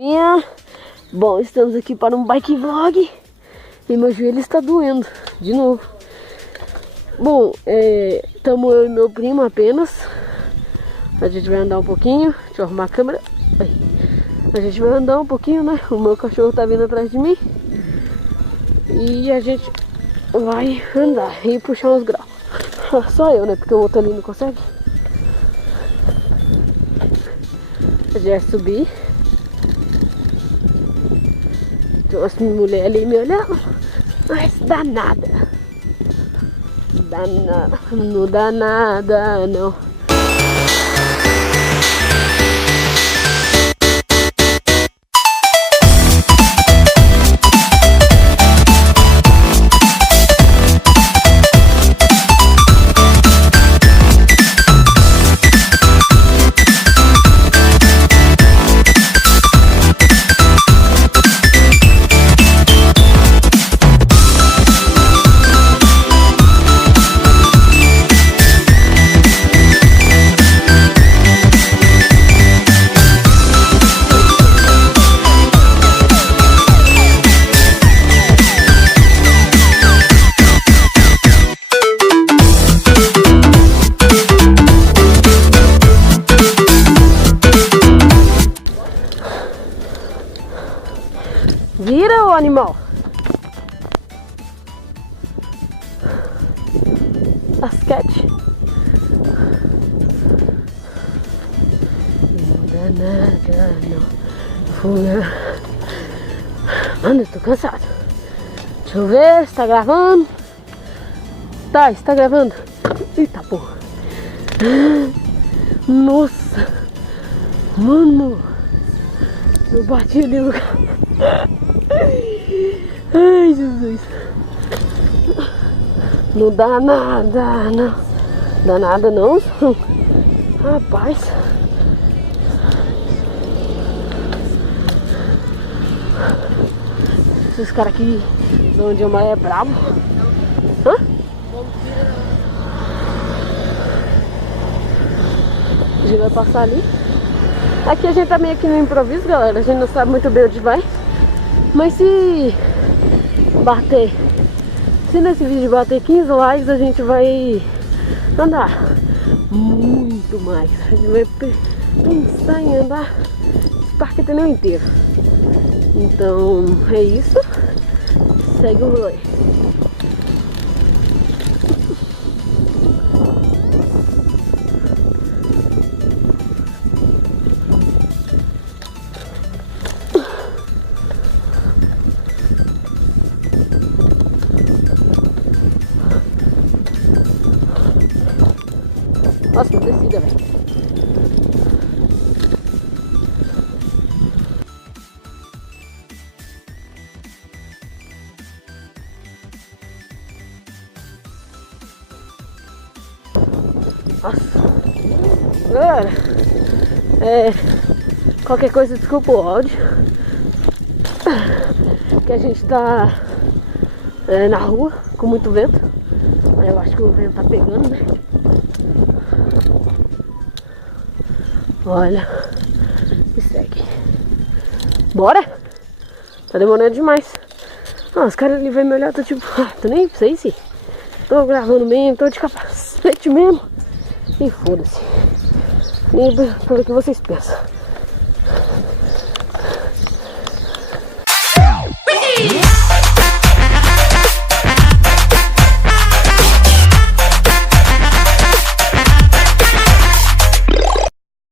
Minha. Bom, estamos aqui para um bike vlog e meu joelho está doendo de novo. Bom, estamos eu e meu primo apenas. A gente vai andar um pouquinho. Deixa eu arrumar a câmera. Aí. A gente vai andar um pouquinho, né? O meu cachorro tá vindo atrás de mim. E a gente vai andar e puxar uns graus. Só eu, né? Porque o outro ali não consegue. A gente vai subir. Tem umas mulheres ali me olhando. Mas dá nada. Não dá nada, não. Vira, ô animal! Basquete. Não dá nada, não. Fuga. Mano, eu tô cansado. Deixa eu ver se tá gravando. Tá, está gravando. Eita porra. Nossa. Mano. Eu bati ali no carro. Ai, Jesus. Não dá nada, não. Dá nada, não. Rapaz. Esses caras aqui de onde eu moro é brabo. Hã? A gente vai passar ali. Aqui a gente tá meio que no improviso, galera. A gente não sabe muito bem onde vai. Mas se nesse vídeo bater 15 likes, a gente vai andar muito mais. A gente vai pensar em andar esse parque até inteiro. Então é isso. Segue o rolê. Nossa, não descida, velho. Nossa. Galera, qualquer coisa, desculpa o áudio. Que a gente tá na rua com muito vento. Eu acho que o vento tá pegando, né? Olha, e segue. Bora? Tá demorando demais. Os caras ali vão me olhar, tô tipo, tô nem sei se tô gravando mesmo, tô de capacete mesmo. E foda-se. Nem pelo que vocês pensam.